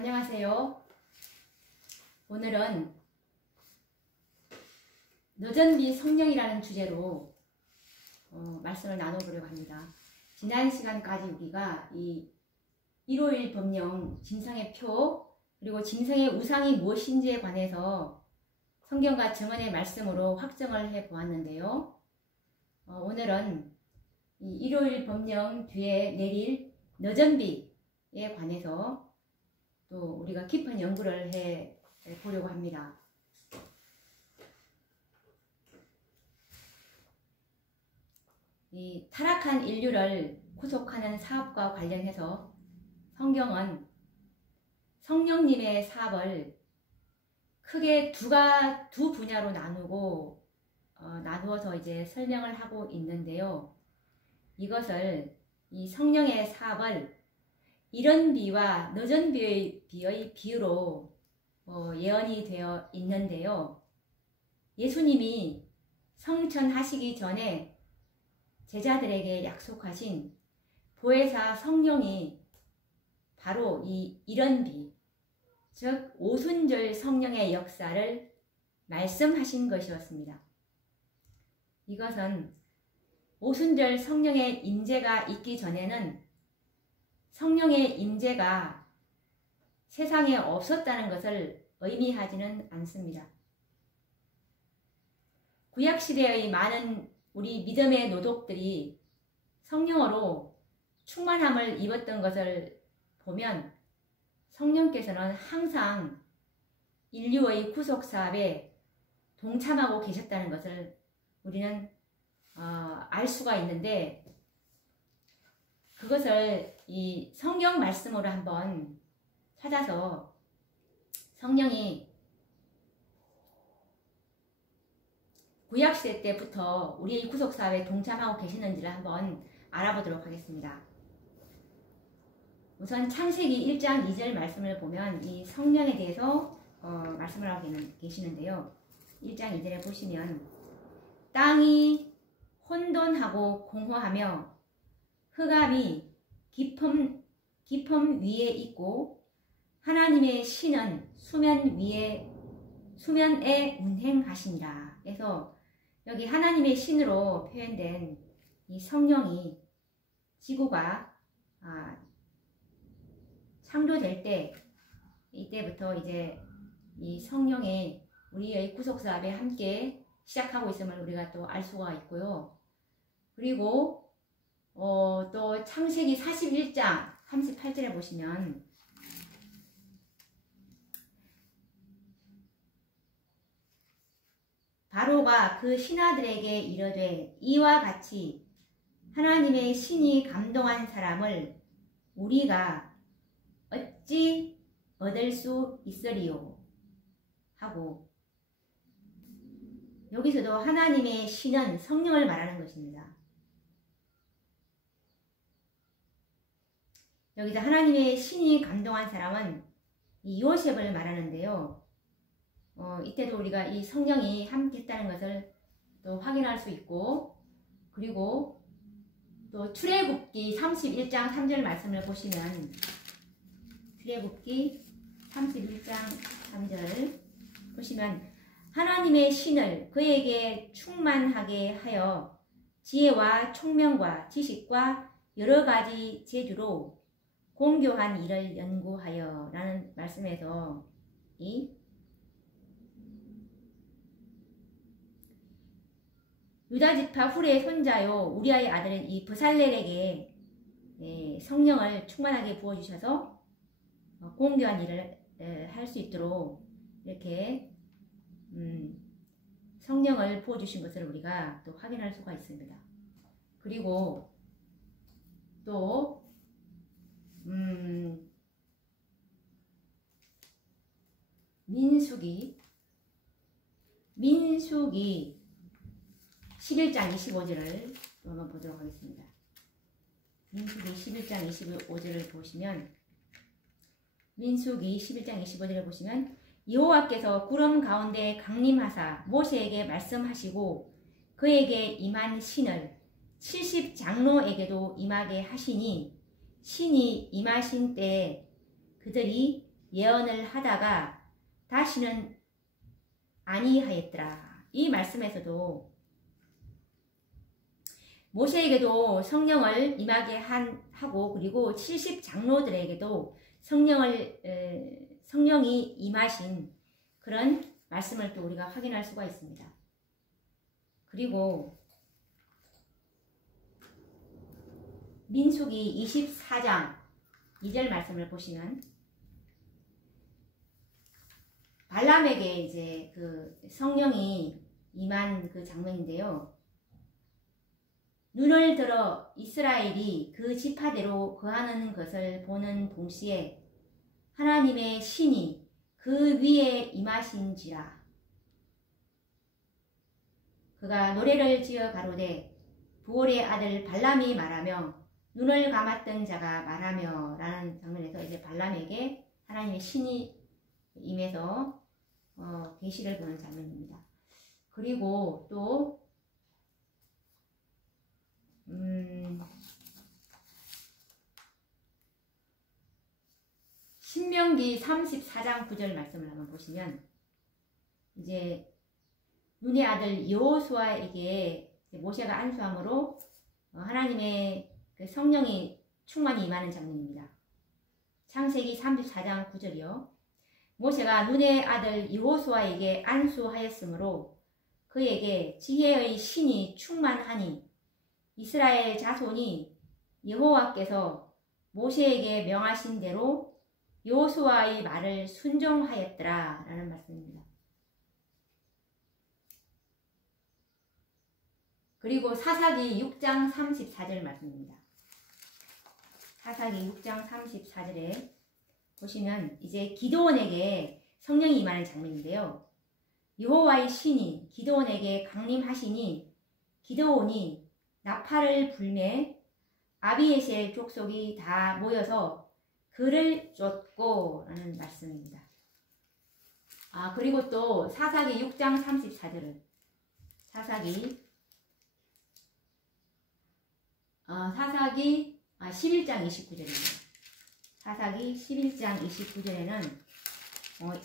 안녕하세요. 오늘은 너전비 성령이라는 주제로 말씀을 나눠보려고 합니다. 지난 시간까지 우리가 이 일요일 법령, 짐승의 표, 그리고 짐승의 우상이 무엇인지에 관해서 성경과 증언의 말씀으로 확정을 해 보았는데요. 오늘은 이 일요일 법령 뒤에 내릴 너전비에 관해서 또 우리가 깊은 연구를 해 보려고 합니다. 이 타락한 인류를 구속하는 사업과 관련해서 성경은 성령님의 사업을 크게 두 분야로 나누어서 이제 설명을 하고 있는데요. 이것을 이 성령의 사업을 이런 비와 늦은 비의 비유로 예언이 되어 있는데요. 예수님이 성천하시기 전에 제자들에게 약속하신 보혜사 성령이 바로 이 이런 비, 즉 오순절 성령의 역사를 말씀하신 것이었습니다. 이것은 오순절 성령의 임재가 있기 전에는 성령의 임재가 세상에 없었다는 것을 의미하지는 않습니다. 구약시대의 많은 우리 믿음의 노족들이 성령으로 충만함을 입었던 것을 보면 성령께서는 항상 인류의 구속사업에 동참하고 계셨다는 것을 우리는 알 수가 있는데, 그것을 이 성경 말씀으로 한번 찾아서 성령이 구약시대 때부터 우리의 구속사업에 동참하고 계시는지를 한번 알아보도록 하겠습니다. 우선 창세기 1장 2절 말씀을 보면 이 성령에 대해서 말씀을 하고 계시는데요. 1장 2절에 보시면 땅이 혼돈하고 공허하며 흑암이 깊음 위에 있고 하나님의 신은 수면에 운행하시니라. 그래서 여기 하나님의 신으로 표현된 이 성령이 지구가 창조될 때, 이때부터 이제 이 성령의 우리의 구속사업에 함께 시작하고 있음을 우리가 또 알 수가 있고요. 그리고 또 창세기 41장 38절에 보시면 바로가 그 신하들에게 이르되 이와 같이 하나님의 신이 감동한 사람을 우리가 어찌 얻을 수 있으리요 하고, 여기서도 하나님의 신은 성령을 말하는 것입니다. 여기서 하나님의 신이 감동한 사람은 이 요셉을 말하는데요. 이때도 우리가 이 성령이 함께 했다는 것을 또 확인할 수 있고, 그리고 또 출애굽기 31장 3절 말씀을 보시면 출애굽기 31장 3절 보시면 하나님의 신을 그에게 충만하게 하여 지혜와 총명과 지식과 여러 가지 재주로 공교한 일을 연구하여 라는 말씀에서 이 유다지파 훌의 손자요 우리아의 아들은 이 브살렐에게 성령을 충만하게 부어주셔서 공교한 일을 할 수 있도록 이렇게 성령을 부어주신 것을 우리가 또 확인할 수가 있습니다. 그리고 또 민수기 11장 25절을 한번 보도록 하겠습니다. 민수기 11장 25절을 보시면 민수기 11장 25절을 보시면 여호와께서 구름 가운데 강림하사 모세에게 말씀하시고 그에게 임한 신을 70장로에게도 임하게 하시니 신이 임하신 때에 그들이 예언을 하다가 다시는 아니하였더라. 이 말씀에서도 모세에게도 성령을 임하게 하고 그리고 70 장로들에게도 성령이 임하신 그런 말씀을 또 우리가 확인할 수가 있습니다. 그리고 민수기 24장 2절 말씀을 보시면 발람에게 이제 그 성령이 임한 그 장면인데요. 눈을 들어 이스라엘이 그 지파대로 거하는 것을 보는 동시에 하나님의 신이 그 위에 임하신지라. 그가 노래를 지어 가로되 부올의 아들 발람이 말하며 눈을 감았던 자가 말하며 라는 장면에서 이제 발람에게 하나님의 신이 임해서 계시를 보는 장면입니다. 그리고 또 신명기 34장 9절 말씀을 한번 보시면 이제 눈의 아들 여호수아에게 모세가 안수함으로 하나님의 그 성령이 충만히 임하는 장면입니다. 창세기 34장 9절이요. 모세가 눈의 아들 여호수아에게 안수하였으므로 그에게 지혜의 신이 충만하니 이스라엘 자손이 여호와께서 모세에게 명하신 대로 여호수아의 말을 순종하였더라 라는 말씀입니다. 그리고 사사기 6장 34절 말씀입니다. 사사기 6장 34절에 보시면 이제 기드온에게 성령이 임하는 장면인데요. 여호와의 신이 기드온에게 강림하시니 기드온이 나팔을 불매 아비에셀 족속이 다 모여서 그를 쫓고 라는 말씀입니다. 그리고 또 사사기 6장 34절은 사사기 11장 29절입니다. 사사기 11장 29절에는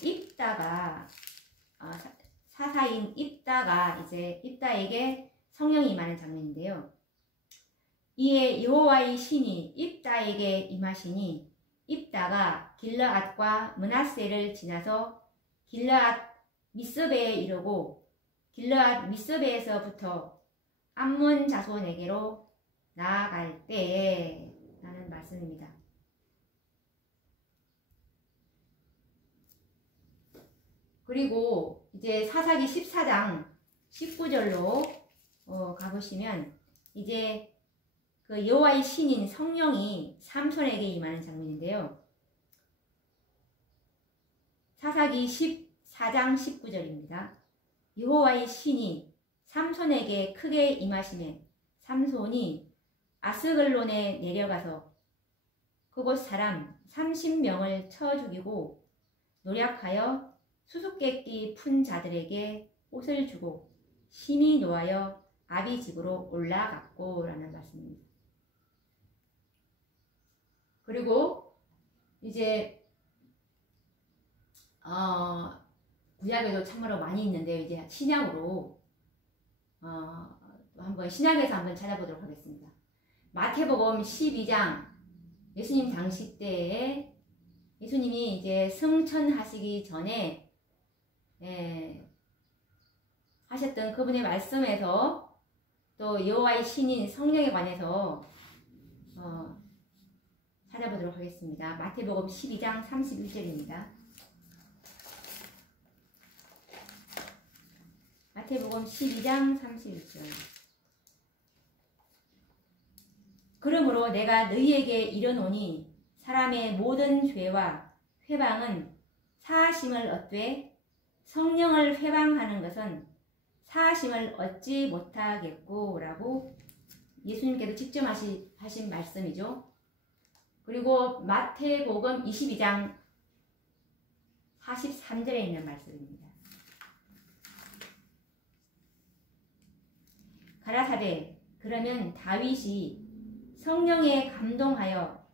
입다가 사사인 입다가 이제 입다에게 성령이 임하는 장면인데요. 이에 여호와의 신이 입다에게 임하시니 입다가 길르앗과 므낫세를 지나서 길르앗 미스베에 이르고 길르앗 미스베에서부터 암몬 자손에게로 나아갈 때에 라는 말씀입니다. 그리고 이제 사사기 14장 19절로 가보시면 이제 그 여호와의 신인 성령이 삼손에게 임하는 장면인데요. 사사기 14장 19절입니다. 여호와의 신이 삼손에게 크게 임하시매 삼손이 아스글론에 내려가서 그곳 사람 30명을 쳐 죽이고 노략하여 수수께끼 푼 자들에게 옷을 주고 심히 노하여 아비 집으로 올라갔고 라는 말씀입니다. 그리고 이제 구약에도 참으로 많이 있는데요. 이제 신약으로 한번 신약에서 한번 찾아보도록 하겠습니다. 마태복음 12장 예수님 당시 때에 예수님이 이제 승천하시기 전에 하셨던 그분의 말씀에서 또 여호와의 신인 성령에 관해서 찾아보도록 하겠습니다. 마태복음 12장 31절입니다. 마태복음 12장 31절. 그러므로 내가 너희에게 이르노니 사람의 모든 죄와 회방은 사하심을 얻되 성령을 회방하는 것은 사하심을 얻지 못하겠고 라고 예수님께서 직접 하신 말씀이죠. 그리고 마태복음 22장 43절에 있는 말씀입니다. 가라사대 그러면 다윗이 성령에 감동하여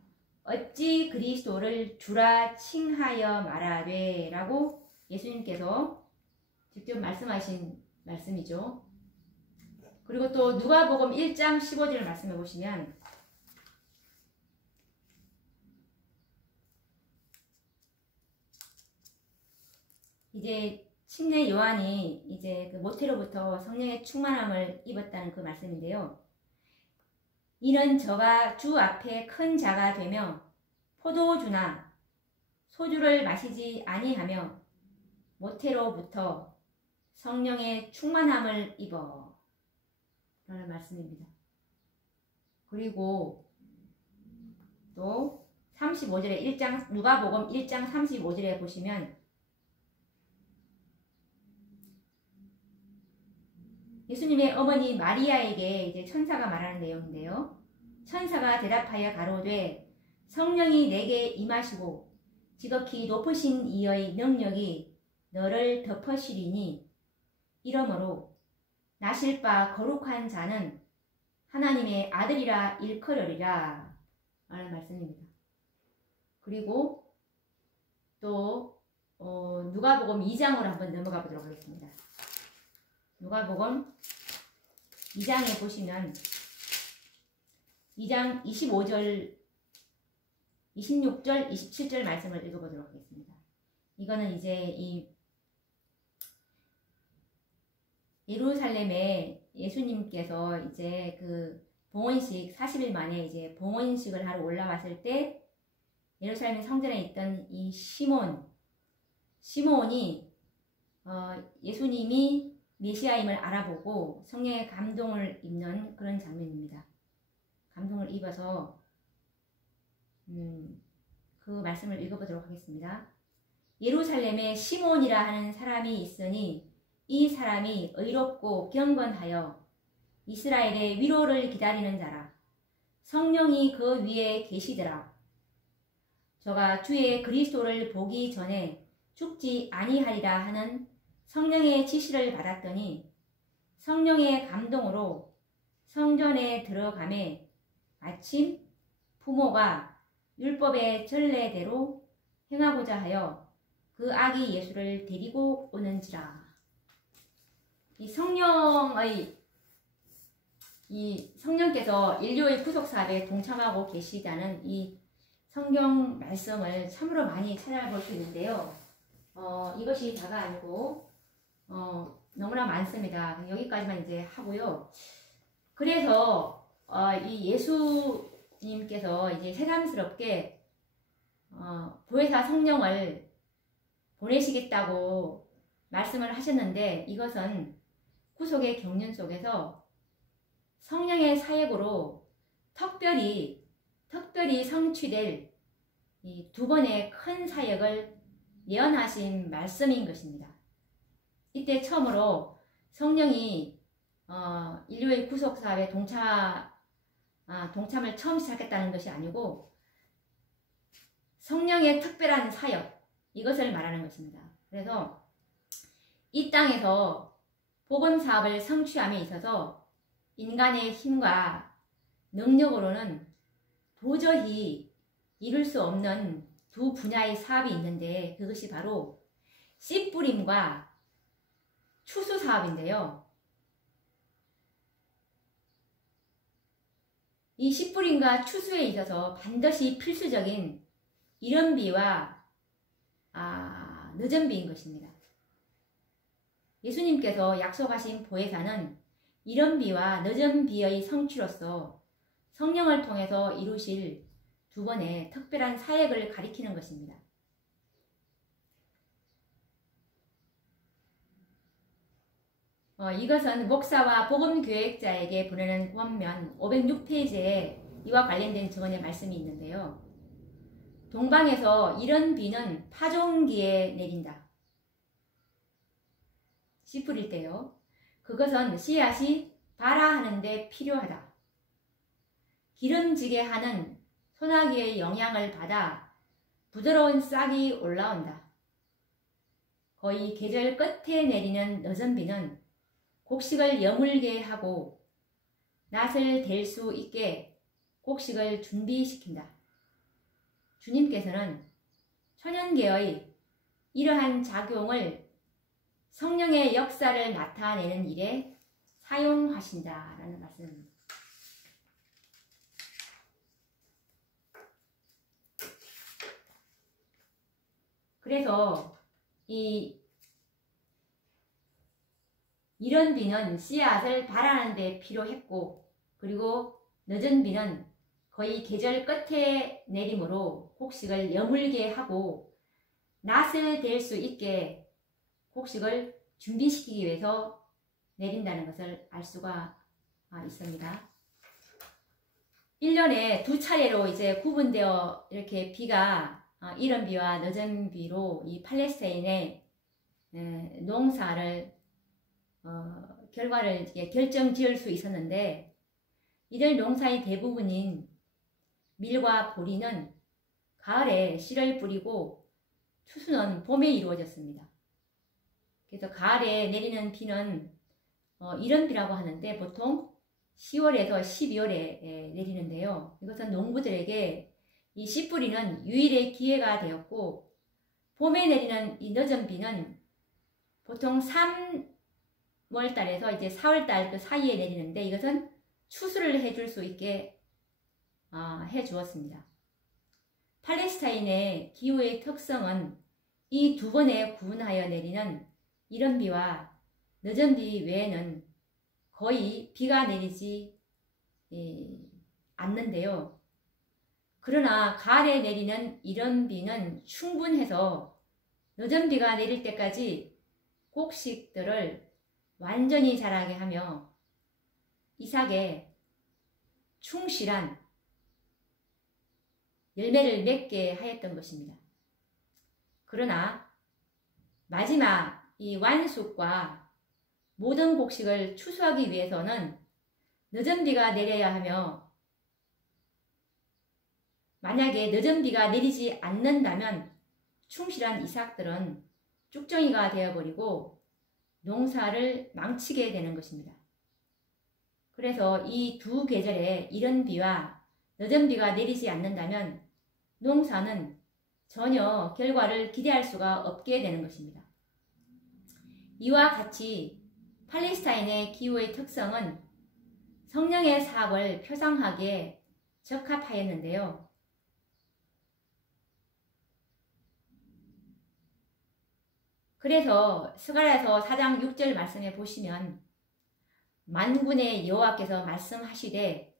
어찌 그리스도를 주라 칭하여 말하되 라고 예수님께서 직접 말씀하신 말씀이죠. 그리고 또 누가복음 1장 15절을 말씀해 보시면 이제 침례 요한이 이제 그 모태로부터 성령의 충만함을 입었다는 그 말씀인데요. 이는 저가 주 앞에 큰 자가 되며 포도주나 소주를 마시지 아니하며 모태로부터 성령의 충만함을 입어 라는 말씀입니다. 그리고 또 35절에 누가복음 1장 35절에 보시면 예수님의 어머니 마리아에게 이제 천사가 말하는 내용인데요. 천사가 대답하여 가로되 성령이 내게 임하시고 지극히 높으신 이의 능력이 너를 덮으시리니 이러므로 나실 바 거룩한 자는 하나님의 아들이라 일컬으리라 라는 말씀입니다. 그리고 또 누가복음 2장으로 한번 넘어가 보도록 하겠습니다. 누가복음 2장에 보시면 2장 25절, 26절, 27절 말씀을 읽어보도록 하겠습니다. 이거는 이제 이 예루살렘에 예수님께서 이제 그 봉헌식 40일 만에 이제 봉헌식을 하러 올라왔을 때 예루살렘 성전에 있던 이 시몬이 예수님이 메시아임을 알아보고 성령의 감동을 입는 그런 장면입니다. 감동을 입어서 그 말씀을 읽어보도록 하겠습니다. 예루살렘에 시몬이라 하는 사람이 있으니 이 사람이 의롭고 경건하여 이스라엘의 위로를 기다리는 자라. 성령이 그 위에 계시더라. 저가 주의 그리스도를 보기 전에 죽지 아니하리라 하는 성령의 지시를 받았더니 성령의 감동으로 성전에 들어가매 마침 부모가 율법의 전례대로 행하고자 하여 그 아기 예수를 데리고 오는지라. 이 성령께서 인류의 구속 사업에 동참하고 계시다는 이 성경 말씀을 참으로 많이 찾아볼 수 있는데요. 이것이 다가 아니고 너무나 많습니다. 여기까지만 이제 하고요. 그래서 이 예수님께서 이제 새삼스럽게 보혜사 성령을 보내시겠다고 말씀을 하셨는데 이것은 구속의 경륜 속에서 성령의 사역으로 특별히 성취될 이 두 번의 큰 사역을 예언하신 말씀인 것입니다. 이때 처음으로 성령이 인류의 구속 사업에 동참을 처음 시작했다는 것이 아니고 성령의 특별한 사역, 이것을 말하는 것입니다. 그래서 이 땅에서 복음 사업을 성취함에 있어서 인간의 힘과 능력으로는 도저히 이룰 수 없는 두 분야의 사업이 있는데 그것이 바로 씨 뿌림과 추수 사업인데요. 이 씨 뿌림과 추수에 있어서 반드시 필수적인 이른 비와 늦은 비인 것입니다. 예수님께서 약속하신 보혜사는 이른 비와 늦은 비의 성취로서 성령을 통해서 이루실 두 번의 특별한 사역을 가리키는 것입니다. 이것은 목사와 복음교역자에게 보내는 권면 506페이지에 이와 관련된 증언의 말씀이 있는데요. 동방에서 이런 비는 파종기에 내린다. 씨 뿌릴 때요. 그것은 씨앗이 발아하는데 필요하다. 기름지게 하는 소나기의 영향을 받아 부드러운 싹이 올라온다. 거의 계절 끝에 내리는 늦은 비는 곡식을 여물게 하고 낫을 댈 수 있게 곡식을 준비시킨다. 주님께서는 천연계의 이러한 작용을 성령의 역사를 나타내는 일에 사용하신다라는 말씀입니다. 그래서 이런 비는 씨앗을 발하는 데 필요했고, 그리고 늦은 비는 거의 계절 끝에 내림으로 곡식을 여물게 하고 낫을 댈 수 있게 곡식을 준비시키기 위해서 내린다는 것을 알 수가 있습니다. 1년에 두 차례로 이제 구분되어 이렇게 비가 이른 비와 늦은 비로 이 팔레스타인의 농사를 결과를 결정 지을 수 있었는데, 이들 농사의 대부분인 밀과 보리는 가을에 씨를 뿌리고 추수는 봄에 이루어졌습니다. 그래서 가을에 내리는 비는 이른 비라고 하는데 보통 10월에서 12월에 내리는데요. 이것은 농부들에게 이 씨 뿌리는 유일의 기회가 되었고, 봄에 내리는 이 늦은 비는 보통 3월달에서 이제 4월달 그 사이에 내리는데, 이것은 추수를 해줄 수 있게 해 주었습니다. 팔레스타인의 기후의 특성은 이 두 번에 구분하여 내리는 이른 비와 늦은 비 외에는 거의 비가 내리지 않는데요. 그러나 가을에 내리는 이른 비는 충분해서 늦은 비가 내릴 때까지 곡식들을 완전히 자라게 하며 이삭에 충실한 열매를 맺게 하였던 것입니다. 그러나 마지막 이 완숙과 모든 곡식을 추수하기 위해서는 늦은 비가 내려야 하며, 만약에 늦은 비가 내리지 않는다면 충실한 이삭들은 쭉정이가 되어버리고 농사를 망치게 되는 것입니다. 그래서 이 두 계절에 이른 비와 늦은 비가 내리지 않는다면 농사는 전혀 결과를 기대할 수가 없게 되는 것입니다. 이와 같이 팔레스타인의 기후의 특성은 성령의 사역을 표상하기에 적합하였는데요. 그래서 스가랴서 4장 6절 말씀에 보시면 만군의 여호와께서 말씀하시되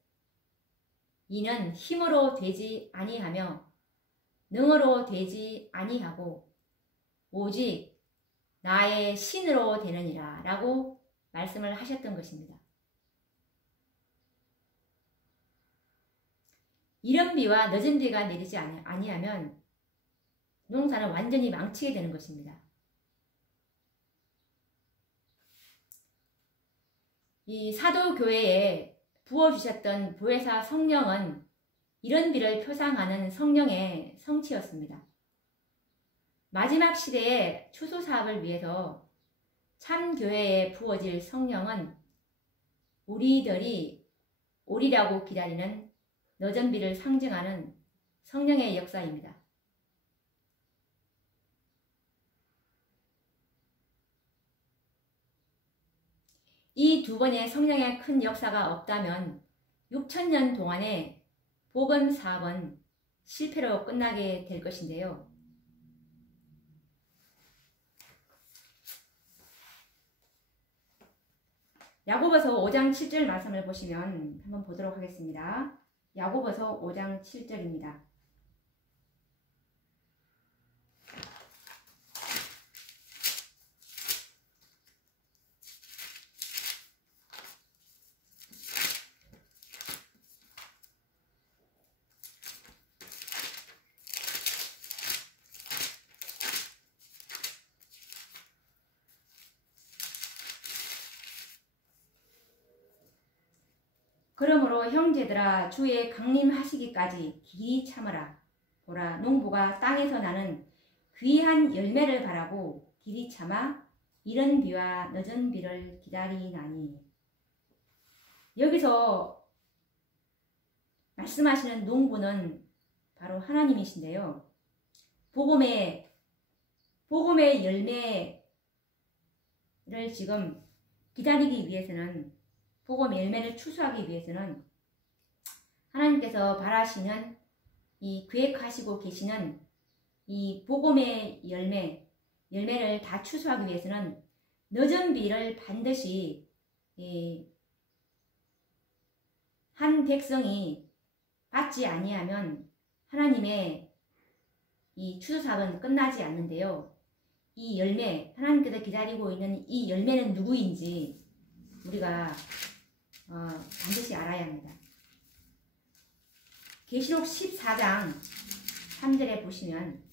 이는 힘으로 되지 아니하며 능으로 되지 아니하고 오직 나의 신으로 되느니라 라고 말씀을 하셨던 것입니다. 이른 비와 늦은 비가 내리지 아니하면 농사는 완전히 망치게 되는 것입니다. 이 사도교회에 부어주셨던 보혜사 성령은 이른 비를 표상하는 성령의 성취였습니다. 마지막 시대의 추수 사업을 위해서 참 교회에 부어질 성령은 우리들이 오리라고 기다리는 늦은 비를 상징하는 성령의 역사입니다. 이 두 번의 성령의 큰 역사가 없다면 6,000년 동안의 복음 사업은 실패로 끝나게 될 것인데요. 야고보서 5장 7절 말씀을 보시면 한번 보도록 하겠습니다. 야고보서 5장 7절입니다. 그러므로 형제들아 주의 강림하시기까지 길이 참으라. 보라 농부가 땅에서 나는 귀한 열매를 바라고 길이 참아 이른 비와 늦은 비를 기다리나니. 여기서 말씀하시는 농부는 바로 하나님이신데요. 복음의 열매를 지금 기다리기 위해서는, 복음의 열매를 추수하기 위해서는 하나님께서 바라시는, 이 계획하시고 계시는 이 복음의 열매를 다 추수하기 위해서는 늦은 비를 반드시 한 백성이 받지 아니하면 하나님의 이 추수사업은 끝나지 않는데요. 이 열매, 하나님께서 기다리고 있는 이 열매는 누구인지 우리가 반드시 알아야 합니다. 계시록 14장 3절에 보시면,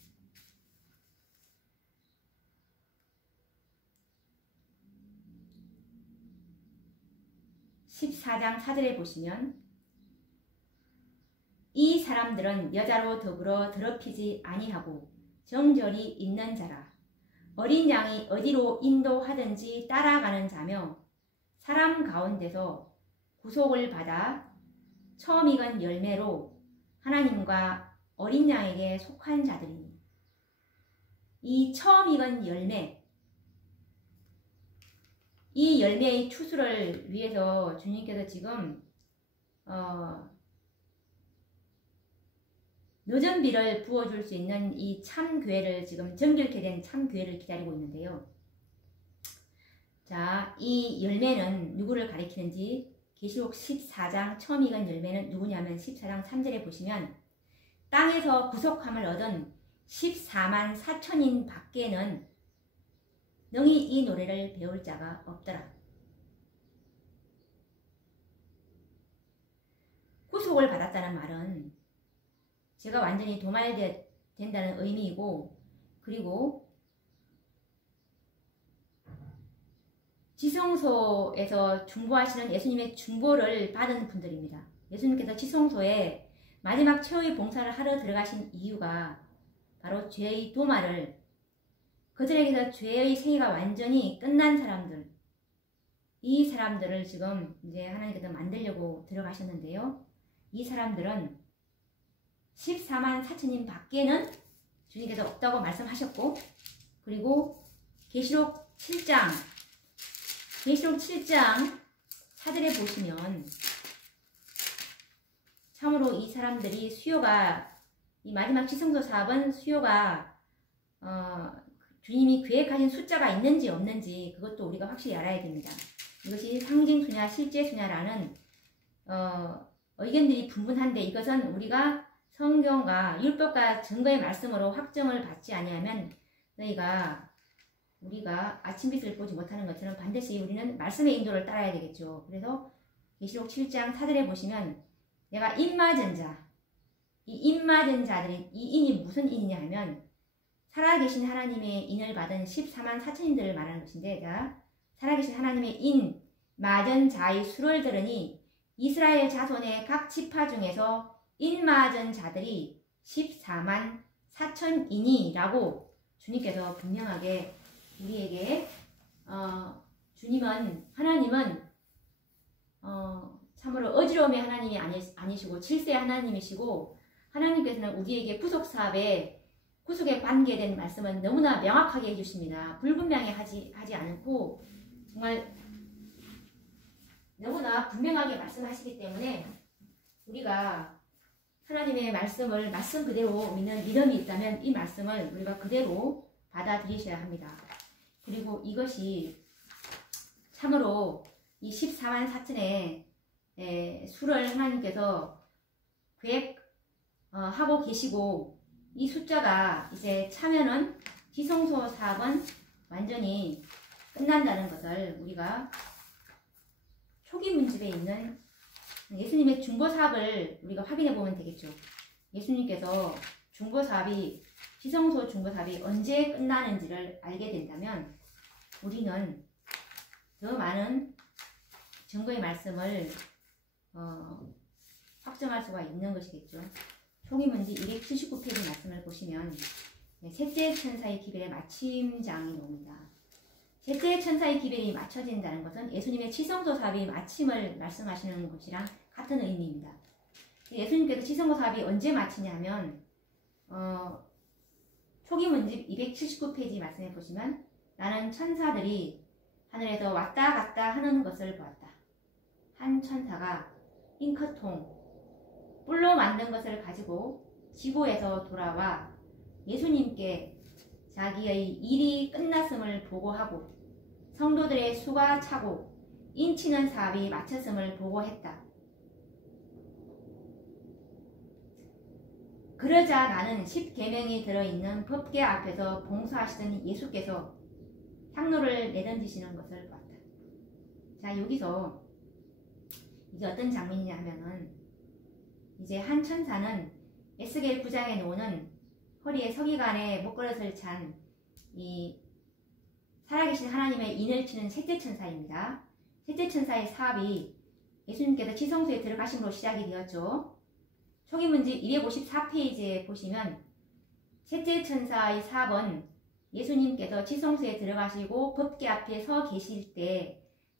이 사람들은 여자로 더불어 더럽히지 아니하고 정절이 있는 자라. 어린 양이 어디로 인도하든지 따라가는 자며 사람 가운데서 구속을 받아 처음 익은 열매로 하나님과 어린 양에게 속한 자들이니. 이 처음 익은 열매, 이 열매의 추수를 위해서 주님께서 지금 늦은 비를 부어줄 수 있는 이 참교회를, 지금 정결케 된 참교회를 기다리고 있는데요. 자, 이 열매는 누구를 가리키는지 계시록 14장 처음 익은 열매는 누구냐면 14장 3절에 보시면, 땅에서 구속함을 얻은 14만 4천인 밖에는 능히 이 노래를 배울 자가 없더라. 구속을 받았다는 말은 제가 완전히 도말된다는 의미이고, 그리고 지성소에서 중보하시는 예수님의 중보를 받은 분들입니다. 예수님께서 지성소에 마지막 최후의 봉사를 하러 들어가신 이유가 바로 죄의 도말을, 그들에게서 죄의 생애가 완전히 끝난 사람들, 이 사람들을 지금 이제 하나님께서 만들려고 들어가셨는데요. 이 사람들은 14만 4천인 밖에는 주님께서 없다고 말씀하셨고, 그리고 계시록 7장 4절에 보시면 참으로 이 사람들이 수요가, 이 마지막 지성소 사업은 수요가 주님이 계획하신 숫자가 있는지 없는지 그것도 우리가 확실히 알아야 됩니다. 이것이 상징수냐 실제수냐라는 의견들이 분분한데, 이것은 우리가 성경과 율법과 증거의 말씀으로 확정을 받지 아니하면 우리가 아침빛을 보지 못하는 것처럼 반드시 우리는 말씀의 인도를 따라야 되겠죠. 그래서 계시록 7장 4절에 보시면, 내가 인맞은 자, 이 인맞은 자들이, 이 인이 무슨 인이냐 하면 살아계신 하나님의 인을 받은 14만 4천인들을 말하는 것인데, 자, 살아계신 하나님의 인 맞은 자의 수를 들으니 이스라엘 자손의 각 지파 중에서 인 맞은 자들이 14만 4천이니라고 주님께서 분명하게 우리에게 하나님은 참으로 어지러움의 하나님이 아니시고 질서의 하나님이시고, 하나님께서는 우리에게 구속사업에 구속에 관계된 말씀은 너무나 명확하게 해주십니다. 불분명히 하지 않고 정말 너무나 분명하게 말씀하시기 때문에 우리가 하나님의 말씀을 말씀 그대로 믿는 믿음이 있다면 이 말씀을 우리가 그대로 받아들이셔야 합니다. 그리고 이것이 참으로 이 14만 4천의 수를 하나님께서 계획하고 계시고, 이 숫자가 이제 차면은 지성소 사업은 완전히 끝난다는 것을 우리가 초기 문집에 있는 예수님의 중보사업을 우리가 확인해 보면 되겠죠. 예수님께서 지성소 중보사업이 언제 끝나는지를 알게 된다면 우리는 더 많은 증거의 말씀을 확정할 수가 있는 것이겠죠. 초기 문집 279페이지 말씀을 보시면 셋째 천사의 기별의 마침장이 나옵니다. 셋째 천사의 기별이 맞춰진다는 것은 예수님의 지성소 사업의 마침을 말씀하시는 것이랑 같은 의미입니다. 예수님께서 지성소 사업이 언제 마치냐면 초기 문집 279페이지 말씀해 보시면 나는 천사들이 하늘에서 왔다 갔다 하는 것을 보았다. 한 천사가 잉크통, 뿔로 만든 것을 가지고 지구에서 돌아와 예수님께 자기의 일이 끝났음을 보고하고 성도들의 수가 차고 인치는 사업이 마쳤음을 보고했다. 그러자 나는 10계명이 들어있는 법궤 앞에서 봉사하시던 예수께서 향로를 내던지시는 것을 봤다. 자, 여기서 이제 어떤 장면이냐 하면은 이제 한 천사는 에스겔 9장에 나오는 허리에 서기관의 목걸이를 찬 이 살아계신 하나님의 인을 치는 셋째 천사입니다. 셋째 천사의 사업이 예수님께서 지성소에 들어가심으로 시작이 되었죠. 초기 문집 254페이지에 보시면 셋째 천사의 사업은 예수님께서 지성소에 들어가시고 법궤 앞에 서 계실 때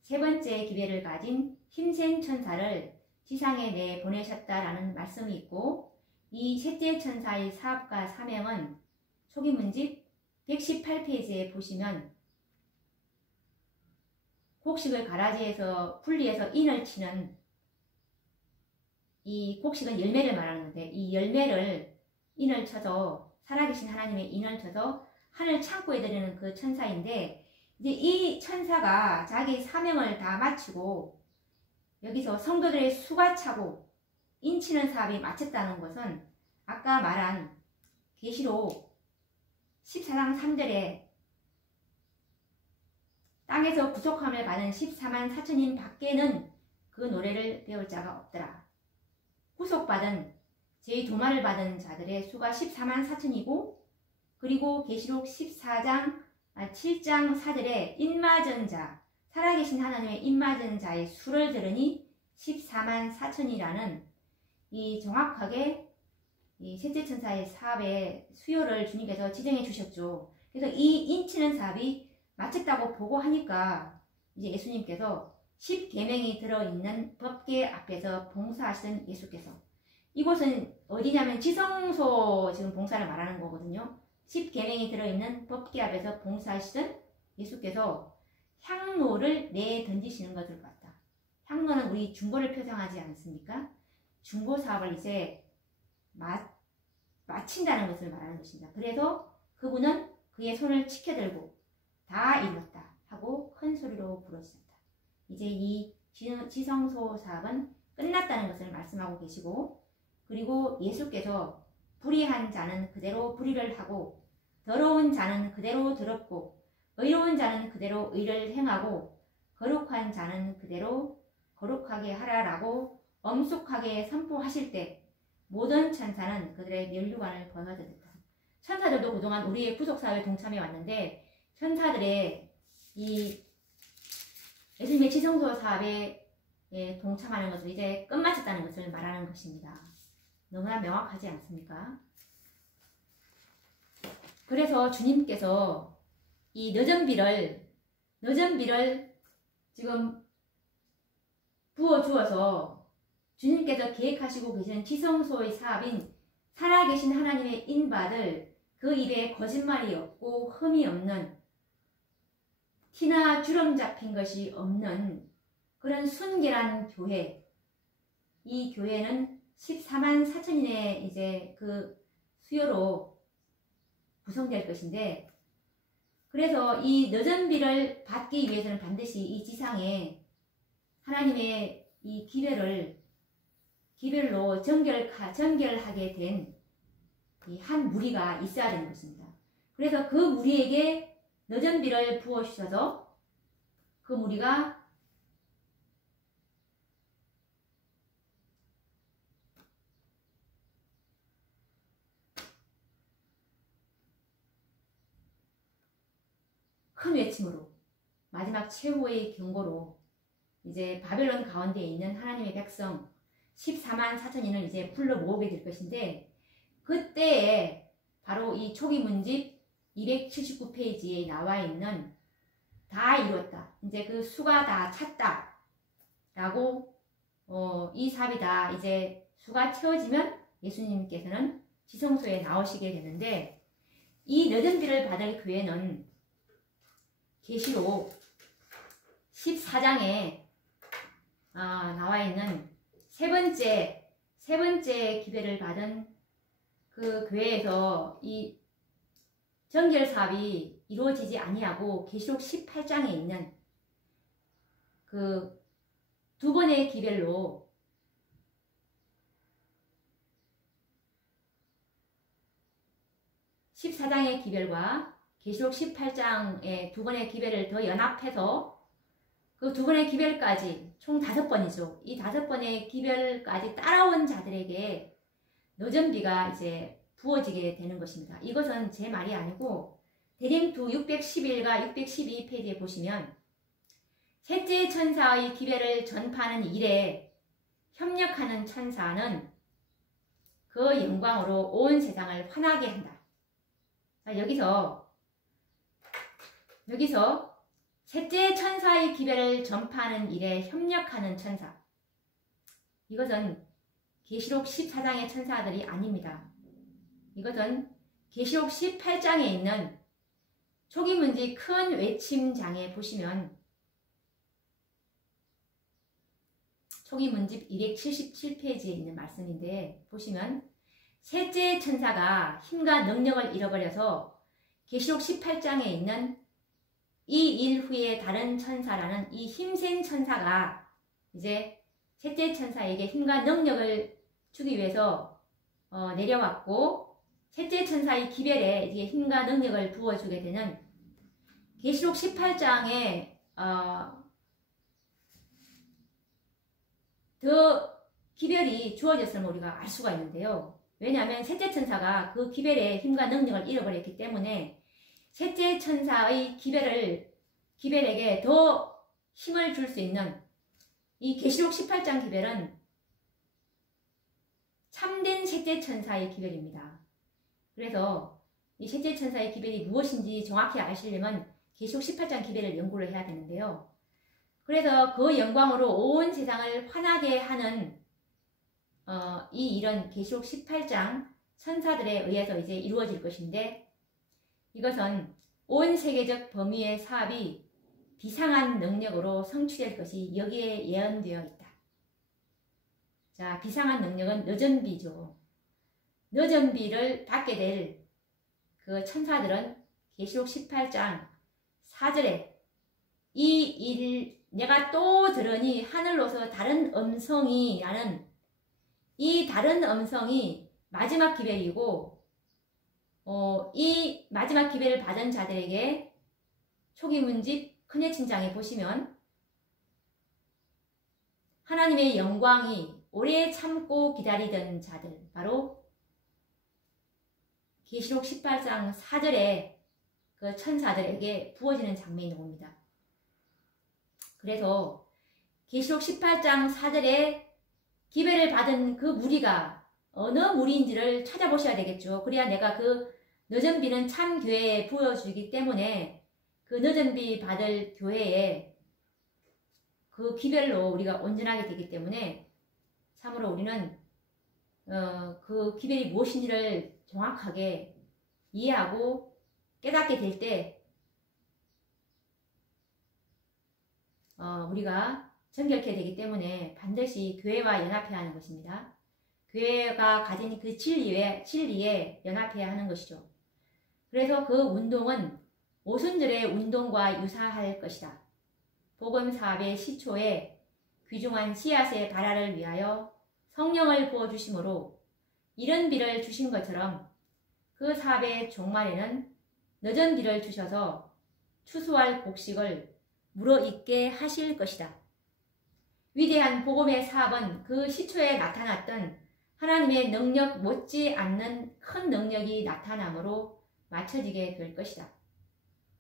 세 번째 기별을 가진 힘센 천사를 지상에 내보내셨다라는 말씀이 있고, 이 셋째 천사의 사업과 사명은 초기 문집 118페이지에 보시면 곡식을 가라지에서 분리해서 인을 치는, 이 곡식은 열매를 말하는 건데 이 열매를 인을 쳐서 살아계신 하나님의 인을 쳐서 하늘 창고에 드리는 그 천사인데, 이제 이 천사가 자기 사명을 다 마치고 여기서 성도들의 수가 차고 인치는 사업이 마쳤다는 것은 아까 말한 계시록 14장 3절에 땅에서 구속함을 받은 14만 4천인 밖에는 그 노래를 배울 자가 없더라. 구속받은 제2도마를 받은 자들의 수가 14만 4천이고, 그리고 계시록 14장 7장 4절에 인마전자, 살아계신 하나님의 인마전자의 수를 들으니 14만 4천이라는 이 정확하게 이 셋째 천사의 사업의 수요를 주님께서 지정해 주셨죠. 그래서 이 인치는 사업이 마쳤다고 보고하니까 이제 예수님께서 10계명이 들어있는 법궤 앞에서 봉사하시던 예수께서, 이곳은 어디냐면 지성소 지금 봉사를 말하는 거거든요. 10계명이 들어있는 법궤 앞에서 봉사하시던 예수께서 향로를 내던지시는 것을 봤다. 향로는 우리 중고를 표상하지 않습니까? 중고 사업을 이제 마친다는 것을 말하는 것입니다. 그래서 그분은 그의 손을 치켜들고 다 이뤘다 하고 큰 소리로 부르셨다. 이제 이 지성소 사업은 끝났다는 것을 말씀하고 계시고, 그리고 예수께서 불의한 자는 그대로 불의를 하고 더러운 자는 그대로 더럽고 의로운 자는 그대로 의를 행하고 거룩한 자는 그대로 거룩하게 하라라고 엄숙하게 선포하실 때 모든 천사는 그들의 면류관을 벗어들었다. 천사들도 그동안 우리의 구속사업에 동참해 왔는데 천사들의 이 예수님의 지성소 사업에 동참하는 것을 이제 끝마쳤다는 것을 말하는 것입니다. 너무나 명확하지 않습니까? 그래서 주님께서 이 늦은 비를 지금 부어주어서 주님께서 계획하시고 계시는 지성소의 사업인 살아계신 하나님의 인받을 그 입에 거짓말이 없고 흠이 없는, 티나 주름 잡힌 것이 없는 그런 순결한 교회, 이 교회는 14만 4천인의 이제 그 수요로 구성될 것인데, 그래서 이 늦은 비를 받기 위해서는 반드시 이 지상에 하나님의 이 기별로 정결하게 된 이 한 무리가 있어야 되는 것입니다. 그래서 그 무리에게 늦은 비를 부어주셔서 그 무리가 큰 외침으로 마지막 최후의 경고로 이제 바벨론 가운데 있는 하나님의 백성 14만 4천인을 이제 불러 모으게 될 것인데, 그때에 바로 이 초기 문집 279페이지에 나와 있는 다 이뤘다, 이제 그 수가 다 찼다 라고 이 사업이 다 이제 수가 채워지면 예수님께서는 지성소에 나오시게 되는데, 이 늦은 비를 받을 교회는 계시록 14장에 나와 있는 세 번째 기별을 받은 그 교회에서 이 정결 사업이 이루어지지 아니하고 계시록 18장에 있는 그 두 번의 기별로 (14장의) 기별과 계시록 18장의 두 번의 기별을 더 연합해서 그 두 번의 기별까지 총 5번이죠. 이 5번의 기별까지 따라온 자들에게 늦은 비가 이제 부어지게 되는 것입니다. 이것은 제 말이 아니고 대림투 611과 612페이지에 보시면 셋째 천사의 기별을 전파하는 일에 협력하는 천사는 그 영광으로 온 세상을 환하게 한다. 자, 여기서 셋째 천사의 기별을 전파하는 일에 협력하는 천사, 이것은 계시록 14장의 천사들이 아닙니다. 이것은 계시록 18장에 있는 초기문지 큰 외침장에 보시면 초기문집 277페이지에 있는 말씀인데, 보시면 셋째 천사가 힘과 능력을 잃어버려서 계시록 18장에 있는 이 일 후에 다른 천사라는 이 힘센 천사가 이제 셋째 천사에게 힘과 능력을 주기 위해서 내려왔고, 셋째 천사의 기별에 이제 힘과 능력을 부어주게 되는 계시록 18장에 더 기별이 주어졌음을 우리가 알 수가 있는데요. 왜냐하면 셋째 천사가 그 기별에 힘과 능력을 잃어버렸기 때문에 셋째 천사의 기별에게 더 힘을 줄 수 있는 이 계시록 18장 기별은 참된 셋째 천사의 기별입니다. 그래서 이 셋째 천사의 기별이 무엇인지 정확히 아시려면 계시록 18장 기별을 연구를 해야 되는데요. 그래서 그 영광으로 온 세상을 환하게 하는 이 일은 계시록 18장 천사들에 의해서 이제 이루어질 것인데, 이것은 온 세계적 범위의 사업이 비상한 능력으로 성취될 것이 여기에 예언되어 있다. 자, 비상한 능력은 늦은 비죠. 늦은 비를 받게 될 그 천사들은 계시록 18장 4절에 이 일 내가 또 들으니 하늘로서 다른 음성이 라는 이 다른 음성이 마지막 기별이고, 이 마지막 기별을 받은 자들에게 초기문집 큰예침장에 보시면 하나님의 영광이 오래 참고 기다리던 자들, 바로 계시록 18장 4절에 그 천사들에게 부어지는 장면이 나옵니다. 그래서 계시록 18장 4절에 기별을 받은 그 무리가 어느 무리인지를 찾아보셔야 되겠죠. 그래야 내가 그 늦은 비는 참 교회에 부어주기 때문에 그 늦은 비 받을 교회에 그 기별로 우리가 온전하게 되기 때문에 참으로 우리는 그 기별이 무엇인지를 정확하게 이해하고 깨닫게 될 때 우리가 정결케 되기 때문에 반드시 교회와 연합해야 하는 것입니다. 교회가 가진 그 진리에 연합해야 하는 것이죠. 그래서 그 운동은 오순절의 운동과 유사할 것이다. 복음 사업의 시초에 귀중한 씨앗의 발화를 위하여 성령을 부어주심으로 이른 비를 주신 것처럼 그 사업의 종말에는 늦은 비를 주셔서 추수할 곡식을 물어있게 하실 것이다. 위대한 복음의 사업은 그 시초에 나타났던 하나님의 능력 못지 않는 큰 능력이 나타남으로 맞춰지게 될 것이다.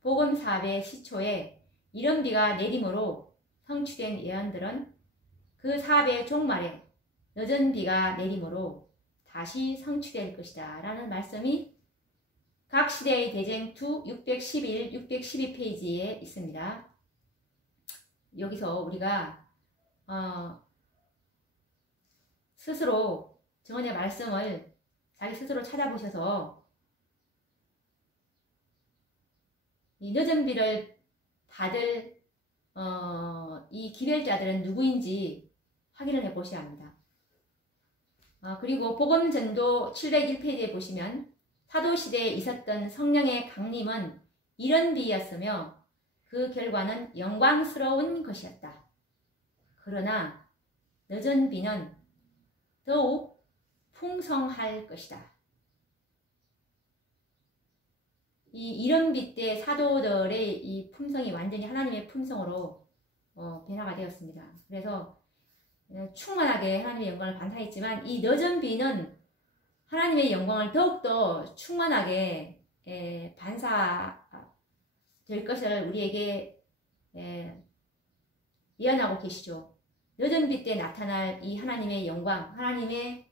복음 사업의 시초에 이른 비가 내림으로 성취된 예언들은 그 사업의 종말에 늦은 비가 내림으로 다시 성취될 것이다 라는 말씀이 각 시대의 대쟁투 611, 612페이지에 있습니다. 여기서 우리가 스스로 증언의 말씀을 자기 스스로 찾아보셔서 이 늦은 비를 받을 이 기별자들은 누구인지 확인을 해 보셔야 합니다. 그리고 복음전도 701페이지에 보시면 사도시대에 있었던 성령의 강림은 이런 비였으며 그 결과는 영광스러운 것이었다. 그러나 늦은 비는 더욱 풍성할 것이다. 이런 비 때 사도들의 이 품성이 완전히 하나님의 품성으로 변화가 되었습니다. 그래서 충만하게 하나님의 영광을 반사했지만 이 늦은 비는 하나님의 영광을 더욱더 충만하게 반사될 것을 우리에게 예언하고 계시죠. 늦은 비 때 나타날 이 하나님의 영광, 하나님의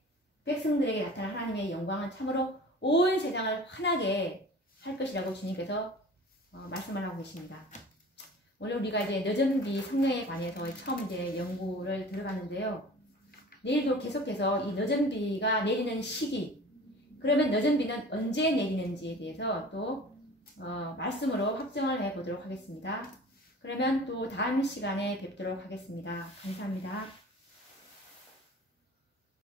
백성들에게 나타날 하나님의 영광은 참으로 온 세상을 환하게 할 것이라고 주님께서 말씀을 하고 계십니다. 오늘 우리가 이제 늦은 비 성령에 관해서 처음 이제 연구를 들어갔는데요. 내일도 계속해서 이 늦은 비가 내리는 시기, 그러면 늦은 비는 언제 내리는지에 대해서 또 말씀으로 확정을 해 보도록 하겠습니다. 그러면 또 다음 시간에 뵙도록 하겠습니다. 감사합니다.